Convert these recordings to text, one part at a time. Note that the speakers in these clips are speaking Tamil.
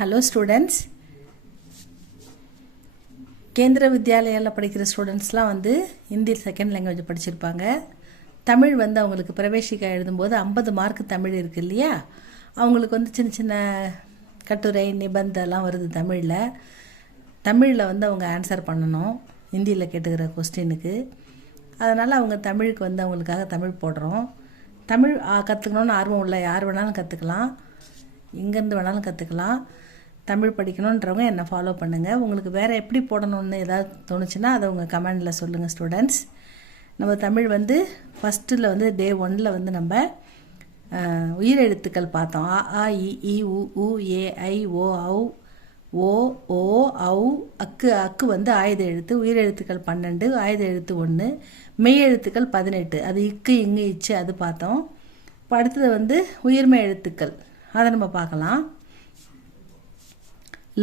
ஹலோ ஸ்டூடெண்ட்ஸ், கேந்திர வித்யாலயாவில் படிக்கிற ஸ்டூடெண்ட்ஸ்லாம் ஹிந்தி செகண்ட் லாங்குவேஜ் படிச்சிருப்பாங்க. தமிழ் அவங்களுக்கு பிரவேசிக்கா எழுதும்போது 50 மார்க் தமிழ் இருக்குது இல்லையா, அவங்களுக்கு சின்ன சின்ன கட்டுரை நிபந்தெல்லாம் வருது தமிழில் அவங்க ஆன்சர் பண்ணணும் ஹிந்தியில் கேட்டுக்கிற கொஸ்டினுக்கு. அதனால் அவங்க தமிழுக்கு அவங்களுக்காக தமிழ் போடுறோம். தமிழ் கற்றுக்கணுன்னு ஆர்வம் உள்ள யார் வேணாலும் கற்றுக்கலாம், எங்கேருந்து வேணாலும் கற்றுக்கலாம். தமிழ் படிக்கணுன்றவங்க என்னை ஃபாலோ பண்ணுங்கள். உங்களுக்கு வேறு எப்படி போடணுன்னு ஏதாவது தோணுச்சுன்னா அதை உங்கள் கமெண்டில் சொல்லுங்கள் ஸ்டூடெண்ட்ஸ். நம்ம தமிழ் ஃபஸ்ட்டில் டே 1ல் நம்ம உயிரெழுத்துக்கள் பார்த்தோம். அ ஆ இ ஈ உ ஊ ஏ ஐ ஓ ஔ ஓ ஓ ஔ அக்கு அக்கு ஆயுத எழுத்து. உயிரெழுத்துக்கள் 12, ஆயுத எழுத்து 1, மெய் எழுத்துக்கள் 18. அது இக்கு இங்கு இச்சு அது பார்த்தோம். இப்போ அடுத்தது உயிர்மெய் எழுத்துக்கள், அதை நம்ம பார்க்கலாம்.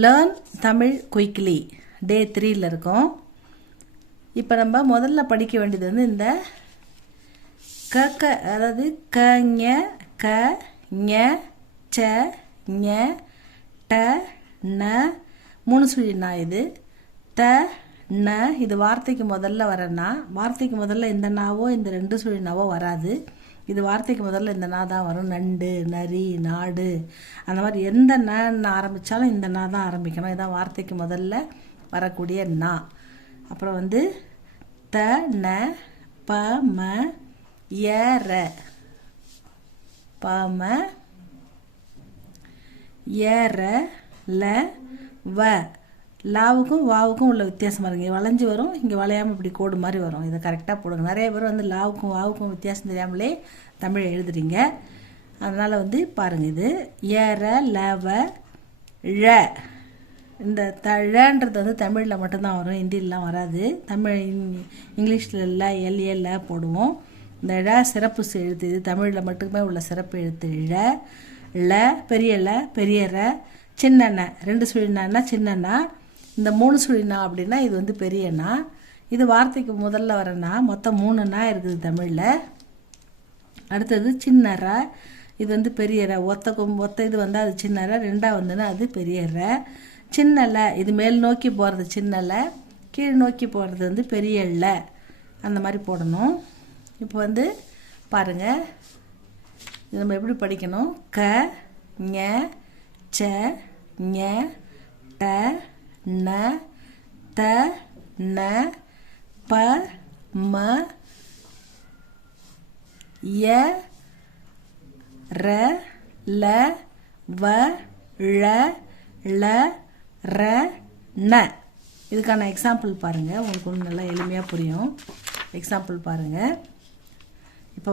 லேர்ன் தமிழ் குயிக்லி டே 3ல் இருக்கோம். இப்போ நம்ம முதல்ல படிக்க வேண்டியது இந்த க அதாவது க ஞ க ஞ ச ஞ ட ந 3 சுழினா இது. த ந இது வார்த்தைக்கு முதல்ல வரனா, வார்த்தைக்கு முதல்ல இந்த நாவோ இந்த 2 சுழினாவோ வராது. இது வார்த்தைக்கு முதல்ல இந்த நா தான் வரும். நண்டு, நரி, நாடு, அந்த மாதிரி எந்த ந ஆரம்பித்தாலும் இந்த நா தான் ஆரம்பிக்கணும். இதான் வார்த்தைக்கு முதல்ல வரக்கூடிய நா. அப்புறம் த ந ப ம ய ர ப ம ய ர ல வ. லாவுக்கும் வாவுக்கும் உள்ள வித்தியாசம் பாருங்க. வளைஞ்சு வரும், இங்கே வளையாமல் இப்படி கோடு மாதிரி வரும். இதை கரெக்டாக போடுங்க. நிறைய பேர் லாவுக்கும் வாவுக்கும் வித்தியாசம் தெரியாமலே தமிழ் எழுதுறீங்க. அதனால் பாருங்கள், இது ஏற லவ ழ. இந்த ழன்றது தமிழில் மட்டும்தான் வரும், ஹிந்திலாம் வராது. தமிழ் இங்கிலீஷில் இல்லை, எல்ஏல போடுவோம். இந்த ழ சிறப்பு எழுத்து, இது தமிழில் மட்டுமே உள்ள சிறப்பு எழுத்து. ழ ல பெரிய ர, சின்னண்ணா 2 சுழினா சின்னண்ணா. இந்த 3 சுழினா அப்படின்னா இது பெரியண்ணா. இது வார்த்தைக்கு முதல்ல வரனா. மொத்தம் 3ண்ணா இருக்குது தமிழில். அடுத்தது சின்னற, இது பெரிய ர. ஒத்த இது அது சின்னற. 2 அது பெரிய ர. சின்னல இது மேல் நோக்கி போகிறது சின்னல, கீழ் நோக்கி போகிறது பெரிய ல. அந்த மாதிரி போடணும். இப்போ பாருங்கள், இது நம்ம எப்படி படிக்கணும். க ஞ ச ஞ ட ந த ந ப ம ய ர ல வ ழ ள ர ந. இதுக்கான எக்ஸாம்பிள் பாருங்கள், உங்களுக்கு ஒன்று நல்லா எளிமையாக புரியும். எக்ஸாம்பிள் பாருங்கள். இப்போ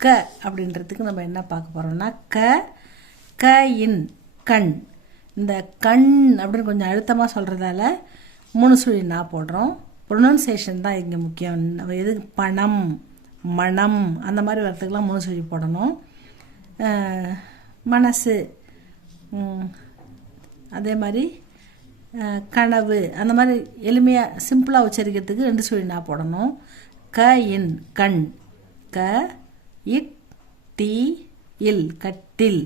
க அப்படின்றதுக்கு நம்ம என்ன பார்க்க போகிறோம்னா, க இன் கண். இந்த கண் அப்படின்னு கொஞ்சம் அழுத்தமாக சொல்கிறதால 3 சுழி நான் போடுறோம். ப்ரொனன்சியேஷன் தான் இங்கே முக்கியம். எது பணம், மனம், அந்த மாதிரி வரத்துக்கெலாம் 3 சுழி போடணும். மனசு, அதே மாதிரி கனவு, அந்த மாதிரி எளிமையாக சிம்பிளாக உச்சரிக்கிறதுக்கு 2 சுழி நான் போடணும். க இன் கண், க இட் டி இல் கட்டில்,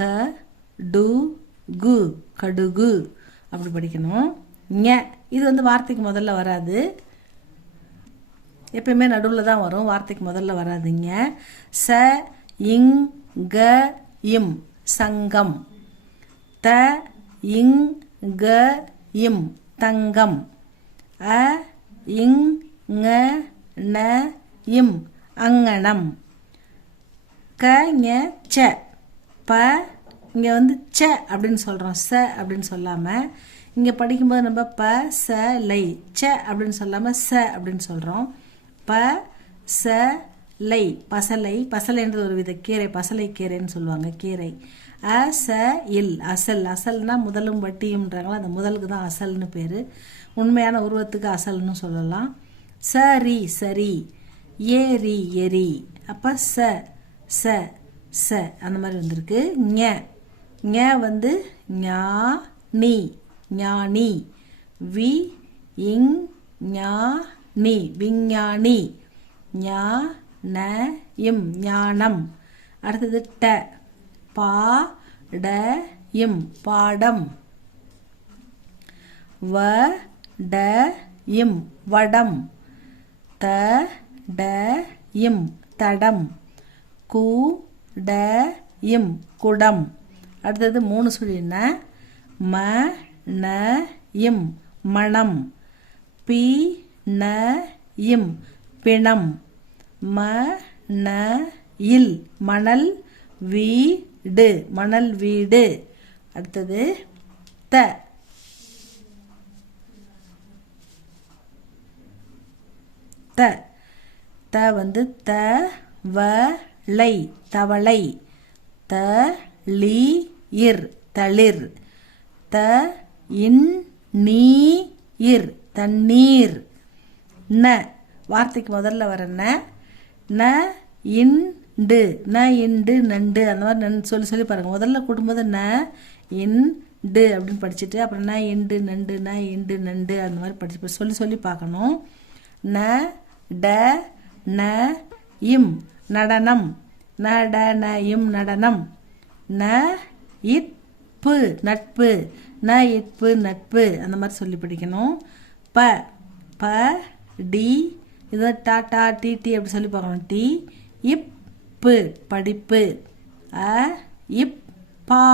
க டு கு கடுகு, அப்படி படிக்கணும். ஞ இது வார்த்தைக்கு முதல்ல வராது, எப்பயுமே நடுவில் தான் வரும், வார்த்தைக்கு முதல்ல வராதுங்க. ச இங் க இம் சங்கம், த இங் க இம் தங்கம், அ இங் ங ந இம் அங்கணம், க ஞ ச ப. இங்கே ச அப்படின்னு சொல்கிறோம், ச அப்படின்னு சொல்லாமல். இங்கே படிக்கும்போது நம்ம ப ச லை, ச அப்படின்னு சொல்லாமல் ச அப்படின்னு சொல்கிறோம். ப ச லை பசலை, பசலைன்றது ஒரு வித கீரை, பசலை கீரைன்னு சொல்லுவாங்க, கீரை. அ ச இல் அசல், அசல்னா முதலும் வட்டியும்ன்றாங்களா, அந்த முதலுக்கு தான் அசல்னு பேர். உண்மையான உருவத்துக்கு அசல்னு சொல்லலாம். சரி சரி, ஏரி எரி. அப்போ ச ச ச அந்த மாதிரி வந்திருக்கு. ஞ ஞா நீ ஞானி, வி இங் ஞா நீ விஞ்ஞானி, ஞா ந இம் ஞானம். அடுத்தது ட பா ட இம் பாடம். வ ட இம் வடம். த ட இம் தடம். கு ட இம் குடம். அடுத்தது 3 சுழி ந. ம ந இம் மணம். பி ந இம் பிணம். ம ந இல் மணல் வீடு மணல் வீடு. அடுத்தது த. த த வந்து த வ லை தவளை. த லி இர் தளிர். த இன் நீ இர் தண்ணீர். ந வார்த்தைக்கு முதல்ல வர ந இண்டு ந இண்டு நண்டு அந்த மாதிரி சொல்லி பாருங்கள். முதல்ல கூட்டும்போது ந இண்டு அப்படின்னு படிச்சுட்டு அப்புறம் ந இண்டு நண்டு ந இண்டு நண்டு அந்த மாதிரி படிச்சு சொல்லி பார்க்கணும். ந ட ந இம் நடனம். ந ட ந இம் நடனம். ந இட்பு நட்பு. ந இட்பு நட்பு அந்த மாதிரி சொல்லி படிக்கணும். ப ப டி இதை டா டா டி டி அப்படி சொல்லி பார்க்கணும். டி இப்பு படிப்பு. அ இப் பா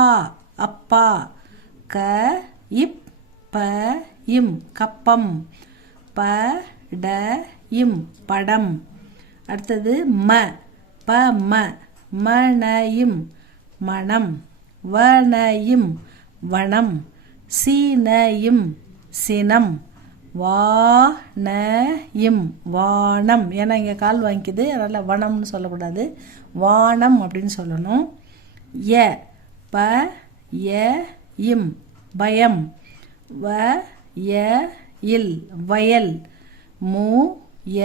அப்பா. க இப் ப இம் கப்பம். ப ட இம் படம். அடுத்தது ம ப ம ம ந இம் மணம். வ ந இம் வனம். சி ந இம் சினம். வா ந இம் வானம். ஏன்னா இங்கே கால் வாங்கிக்குது, அதனால் வனம்னு சொல்லக்கூடாது, வானம் அப்படின்னு சொல்லணும். ய ப ய இம் பயம். வ ய இல் வயல். மு ய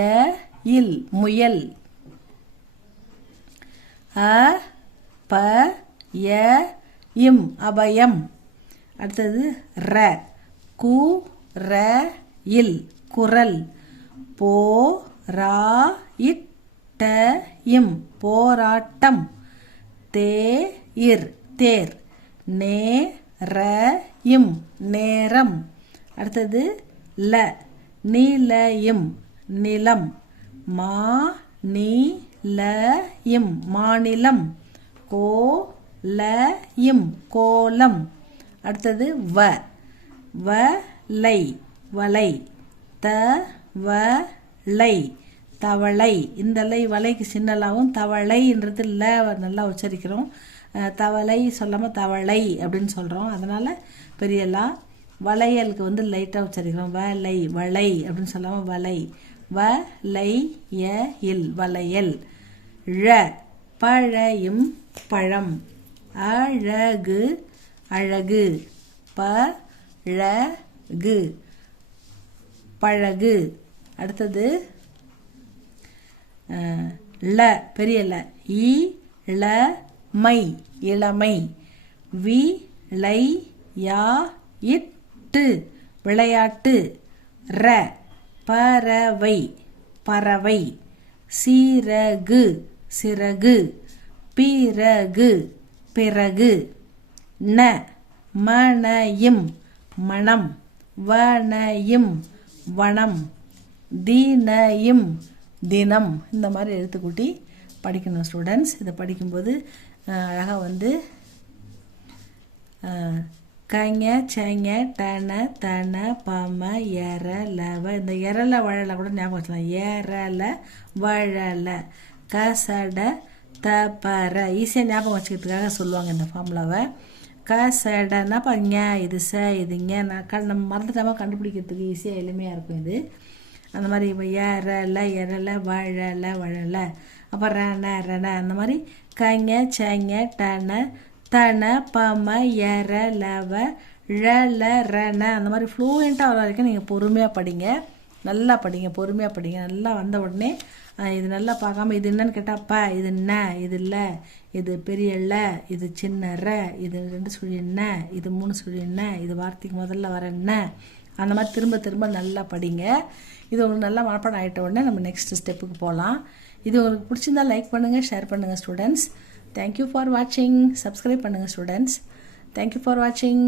இல் முயல். அ ப ய இம் அபயம். அடுத்தது ர கு ர இல் குரல். போ ரா இட்ட இம் போராட்டம். தே இர் தேர். நே ர இம் நேரம். அடுத்தது ல நீல இம் நிலம். மா நீ ல இம் மாநிலம். கோ ல இம் கோலம். அடுத்தது வ வ லை வலை. த வ லை தவளை. இந்த லை வலைக்கு சின்னலாகவும் தவளைன்றது ல நல்லா உச்சரிக்கிறோம். தவளை சொல்லாமல் தவளை அப்படின்னு சொல்கிறோம். அதனால் பெரிய லா. வளையலுக்கு வந்து லைட்டாக உச்சரிக்கிறோம். வ லை வளை அப்படின்னு சொல்லாமல் வலை. வ லை ய இல் வளையல். ழ பழையும் பழம். அழகு அழகு. ப ழ கு பழகு. அடுத்தது ல பெரிய ல இ ள மை இளமை. வி ளை யா இட்டு விளையாட்டு. ர பறவை பறவை. சீரகு சிறகு. பிறகு பிறகு. ந மணயும் மணம். வனயும் வனம். தீனயும் தினம். இந்த மாதிரி எழுத்துக்கூட்டி படிக்கணும் ஸ்டூடெண்ட்ஸ். இதை படிக்கும்போது அழகாக வந்து கங்க சங்க டன தன பம எர லவ. இந்த எரல வழல கூட ஞாபகம் வச்சுக்கலாம். ஏரல வழல கசட தபர ஈஸியாக ஞாபகம் வச்சுக்கிறதுக்காக சொல்லுவாங்க இந்த ஃபார்முலாவை. கசடனா இப்போ ஞ இது ச இது ஞ நம்ம மறந்துட்டாமல் கண்டுபிடிக்கிறதுக்கு ஈஸியாக எளிமையாக இருக்கும் இது. அந்த மாதிரி இப்போ ஏரல எரல வழல வழல. அப்போ ரண ரண அந்த மாதிரி கங்க சங்க டன தன பம எர லவ ழல ரண அந்த மாதிரி ஃப்ளூயண்ட்டாக வர வரைக்கும் நீங்கள் பொறுமையாக படிங்க. நல்லா படிங்க, பொறுமையாக படிங்க. நல்லா வந்த உடனே இது நல்லா பார்க்காம இது என்னன்னு கேட்டால் ப இது ந இது இல்லை இது பெரிய ல இது சின்ன ர இது 2 சுழி ந இது 3 சுழி ந இது வார்த்தைக்கு முதல்ல வர ந அந்த மாதிரி திரும்ப திரும்ப நல்லா படிங்க. இது உங்களுக்கு நல்லா மனப்பாடம் ஆகிட்ட உடனே நம்ம நெக்ஸ்ட் ஸ்டெப்புக்கு போகலாம். இது உங்களுக்கு பிடிச்சிருந்தா லைக் பண்ணுங்கள், ஷேர் பண்ணுங்கள் ஸ்டூடெண்ட்ஸ். தேங்க்யூ ஃபார் வாட்சிங். சப்ஸ்கிரைப் பண்ணுங்கள் ஸ்டூடெண்ட்ஸ். தேங்க்யூ ஃபார் வாட்சிங்.